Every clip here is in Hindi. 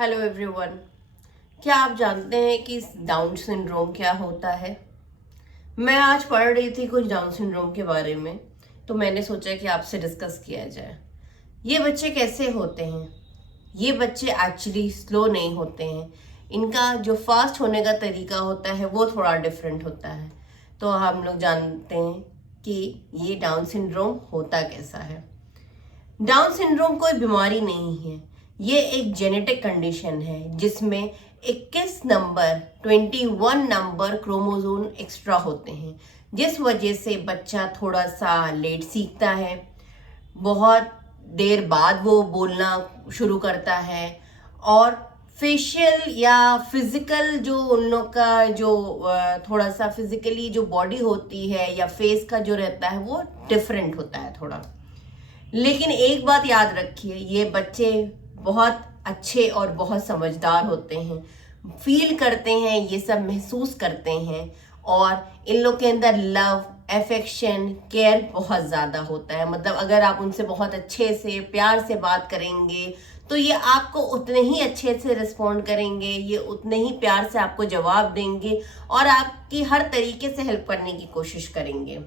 Hello everyone. क्या आप जानते हैं कि डाउन सिंड्रोम क्या होता है? मैं आज पढ़ रही थी कुछ डाउन सिंड्रोम के बारे में, तो मैंने सोचा कि आपसे डिस्कस किया जाए। ये बच्चे कैसे होते हैं? ये बच्चे एक्चुअली स्लो नहीं होते हैं। इनका जो फास्ट होने का तरीका होता है वो थोड़ा डिफरेंट होता है। तो हम लोग जानते हैं कि ये डाउन सिंड्रोम होता कैसा है। डाउन सिंड्रोम कोई बीमारी नहीं है, ये एक जेनेटिक कंडीशन है जिसमें 21 नंबर 21 नंबर क्रोमोसोम एक्स्ट्रा होते हैं, जिस वजह से बच्चा थोड़ा सा लेट सीखता है। बहुत देर बाद वो बोलना शुरू करता है और फेशियल या फिजिकल जो उन लोग का जो थोड़ा सा फिजिकली जो बॉडी होती है या फेस का जो रहता है वो डिफरेंट होता है थोड़ा। लेकिन एक बात याद रखिए, ये बच्चे बहुत अच्छे और बहुत समझदार होते हैं, फील करते हैं, ये सब महसूस करते हैं और इन लोग के अंदर लव, अफेक्शन, केयर बहुत ज़्यादा होता है। मतलब अगर आप उनसे बहुत अच्छे से प्यार से बात करेंगे तो ये आपको उतने ही अच्छे से रिस्पॉन्ड करेंगे, ये उतने ही प्यार से आपको जवाब देंगे और आपकी हर तरीके से हेल्प करने की कोशिश करेंगे।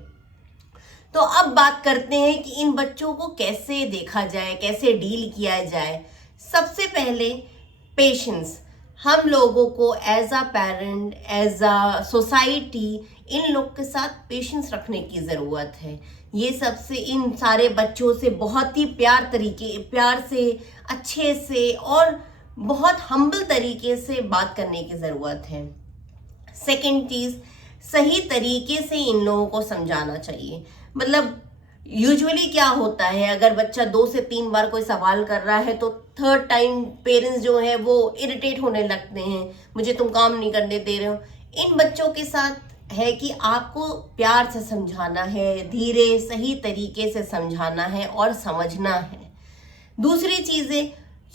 तो अब बात करते हैं कि इन बच्चों को कैसे देखा जाए, कैसे डील किया जाए। सबसे पहले पेशेंस। हम लोगों को as a parent, as a society इन लोग के साथ पेशेंस रखने की ज़रूरत है। ये सबसे इन सारे बच्चों से बहुत ही प्यार से, अच्छे से और बहुत हम्बल तरीके से बात करने की ज़रूरत है। सेकंड चीज, सही तरीके से इन लोगों को समझाना चाहिए। मतलब यूजुअली क्या होता है, अगर बच्चा 2 से 3 बार कोई सवाल कर रहा है तो थर्ड टाइम पेरेंट्स जो है वो इरिटेट होने लगते हैं, मुझे तुम काम नहीं करने दे रहे हो। इन बच्चों के साथ है कि आपको प्यार से समझाना है, धीरे सही तरीके से समझाना है और समझना है। दूसरी चीजें,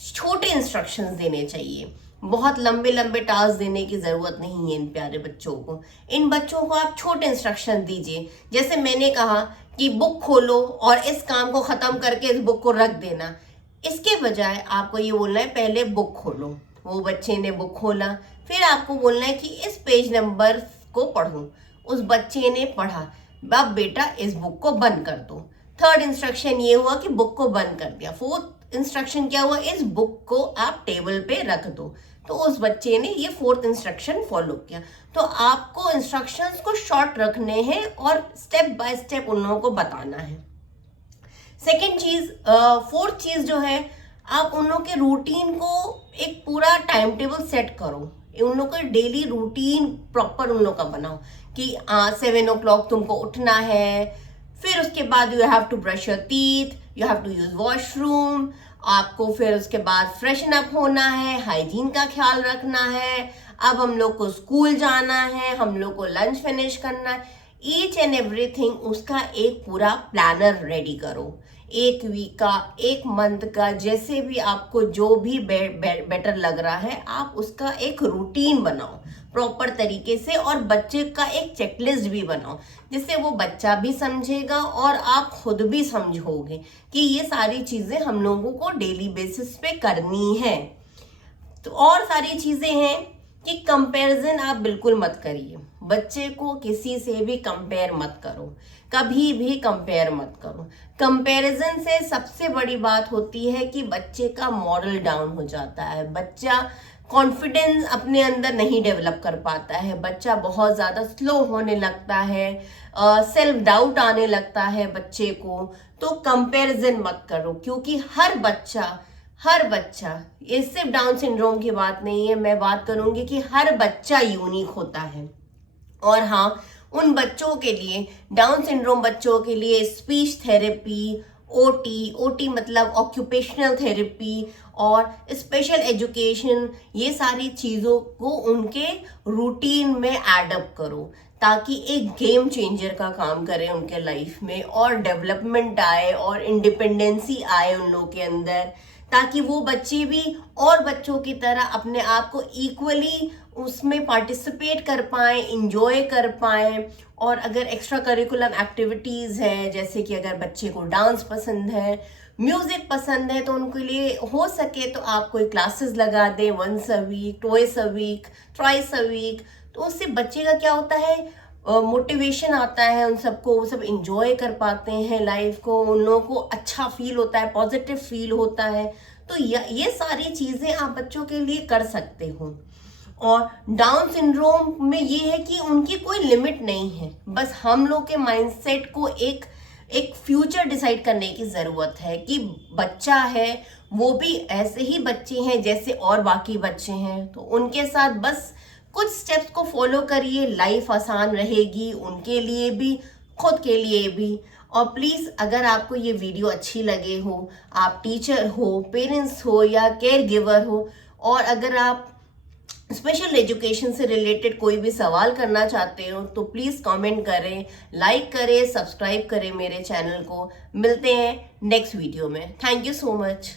छोटे इंस्ट्रक्शंस देने चाहिए। बहुत लंबे लंबे टास्क देने की जरूरत नहीं है इन प्यारे बच्चों को। इन बच्चों को आप छोटे इंस्ट्रक्शन दीजिए। जैसे मैंने कहा कि बुक खोलो और इस काम को खत्म करके इस बुक को रख देना, इसके बजाय आपको ये बोलना है पहले बुक खोलो। वो बच्चे ने बुक खोला, फिर आपको बोलना है कि इस पेज नंबर को पढ़ो। उस बच्चे ने पढ़ा, अब बेटा इस बुक को बंद कर दो। थर्ड इंस्ट्रक्शन ये हुआ कि बुक को बंद कर दिया। फोर्थ इंस्ट्रक्शन क्या हुआ, इस बुक को आप टेबल पे रख दो। तो उस बच्चे ने ये फोर्थ इंस्ट्रक्शन फॉलो किया। तो आपको इंस्ट्रक्शंस को शॉर्ट रखने हैं और स्टेप बाय स्टेप उन लोगों को बताना है। सेकेंड चीज, फोर्थ चीज जो है, आप उन लोगों के रूटीन को एक पूरा टाइम टेबल सेट करो। उन लोगों का डेली रूटीन प्रॉपर उन लोग का बनाओ कि 7 o'clock तुमको उठना है, फिर उसके बाद you have to brush your teeth, you have to use washroom, आपको फिर उसके बाद फ्रेशन अप होना है, हाइजीन का ख्याल रखना है, अब हम लोग को स्कूल जाना है, हम लोग को लंच फिनिश करना है। ईच एंड एवरीथिंग उसका एक पूरा प्लानर रेडी करो। एक वीक का, एक मंथ का, जैसे भी आपको जो भी बेटर लग रहा है, आप उसका एक रूटीन बनाओ प्रॉपर तरीके से और बच्चे का एक चेकलिस्ट भी बनाओ, जिससे वो बच्चा भी समझेगा और आप खुद भी समझोगे कि ये सारी चीजें हम लोगों को डेली बेसिस पे करनी है। तो और सारी चीजें हैं कि कंपैरिजन आप बिल्कुल मत करिए। बच्चे को किसी से भी कंपेयर मत करो, कभी भी कंपेयर मत करो। कंपैरिजन से सबसे बड़ी बात होती है कि बच्चे का मॉरल डाउन हो जाता है, बच्चा कॉन्फिडेंस अपने अंदर नहीं डेवलप कर पाता है, बच्चा बहुत ज़्यादा स्लो होने लगता है, सेल्फ डाउट आने लगता है बच्चे को। तो कंपैरिजन मत करो, क्योंकि हर बच्चा, ये सिर्फ डाउन सिंड्रोम की बात नहीं है, मैं बात करूंगी कि हर बच्चा यूनिक होता है। और हाँ, उन बच्चों के लिए, डाउन सिंड्रोम बच्चों के लिए स्पीच थेरेपी, ओटी मतलब ऑक्यूपेशनल थेरेपी और स्पेशल एजुकेशन, ये सारी चीज़ों को उनके रूटीन में एडअप करो, ताकि एक गेम चेंजर का काम करे उनके लाइफ में और डेवलपमेंट आए और इंडिपेंडेंसी आए उन लोगों के अंदर, ताकि वो बच्चे भी और बच्चों की तरह अपने आप को इक्वली उसमें पार्टिसिपेट कर पाएं, इंजॉय कर पाएं। और अगर एक्स्ट्रा करिकुलम एक्टिविटीज़ है, जैसे कि अगर बच्चे को डांस पसंद है म्यूजिक पसंद है तो उनके लिए हो सके तो आप कोई क्लासेस लगा दें, once a week, twice a week, thrice a week. तो उससे बच्चे का क्या होता है, मोटिवेशन आता है, उन सबको वो सब इंजॉय कर पाते हैं लाइफ को, उन लोगों को अच्छा फील होता है, पॉजिटिव फील होता है। तो ये सारी चीजें आप बच्चों के लिए कर सकते हो। और डाउन सिंड्रोम में ये है कि उनकी कोई लिमिट नहीं है, बस हम लोग के माइंडसेट को एक एक फ्यूचर डिसाइड करने की जरूरत है कि बच्चा है वो भी ऐसे ही बच्चे हैं जैसे और बाकी बच्चे हैं, तो उनके साथ बस कुछ स्टेप्स को फॉलो करिए, लाइफ आसान रहेगी उनके लिए भी, खुद के लिए भी। और प्लीज अगर आपको ये वीडियो अच्छी लगे हो, आप टीचर हो, पेरेंट्स हो या केयर गिवर हो, और अगर आप स्पेशल एजुकेशन से रिलेटेड कोई भी सवाल करना चाहते हो तो प्लीज कमेंट करें, लाइक करें, सब्सक्राइब करें मेरे चैनल को। मिलते हैं नेक्स्ट वीडियो में। Thank you so much.